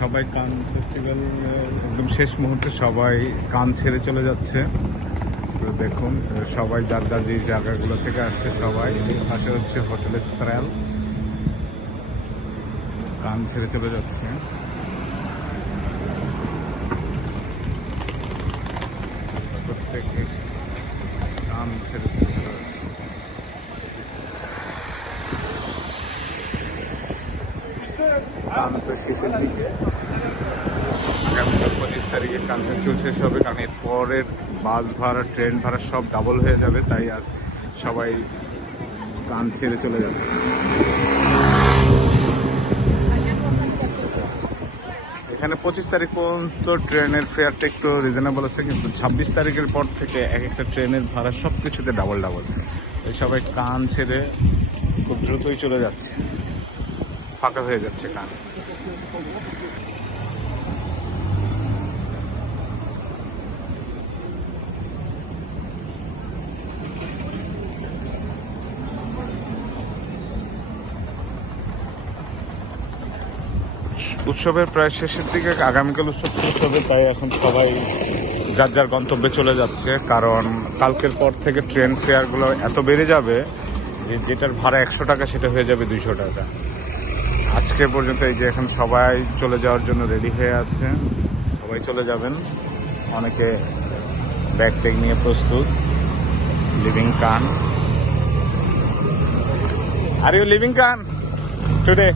সবাই কান ফেস্টিভ্যাল একদম শেষ মুহূর্তে সবাই কান ছেড়ে চলে যাচ্ছে। তো দেখুন সবাই যার যার যে জায়গাগুলো থেকে আসছে সবাই। পাশে হচ্ছে হোটেলের স্ত্রাল। কান ছেড়ে চলে যাচ্ছে প্রত্যেকে কান ছেড়ে চলে যাচ্ছে। কান তো শেষের দিকে আগামীকাল পঁচিশ তারিখে কানভেনশন শেষ হবে কারণ এর পরের বাস ভাড়া ট্রেন ভাড়া সব ডাবল হয়ে যাবে তাই আজ সবাই কান ছেড়ে চলে যাচ্ছে এখানে পঁচিশ তারিখ পর্যন্ত ট্রেনের ফেয়ারটা একটু রিজনেবল আছে কিন্তু ছাব্বিশ তারিখের পর থেকে এক একটা ট্রেনের ভাড়া সব কিছুতে ডাবল ডাবল সবাই কান ছেড়ে, খুব দ্রুতই চলে যাচ্ছে। ফাঁকা হয়ে যাচ্ছে কান। উৎসবের প্রায় শেষের দিকে আগামীকাল উৎসব হবে তাই এখন সবাই যার যার গন্তব্যে চলে যাচ্ছে। কারণ কালকের পর থেকে ট্রেন ফেয়ারগুলো এত বেড়ে যাবে যে যেটার ভাড়া একশো টাকা, সেটা হয়ে যাবে দুইশো টাকা। আজকে পর্যন্ত এই যে এখন সবাই চলে যাওয়ার জন্য রেডি হয়ে আছে। সবাই চলে যাবেন। অনেকে ব্যাগ ট্যাগ নিয়ে প্রস্তুত। Living can are you living can today.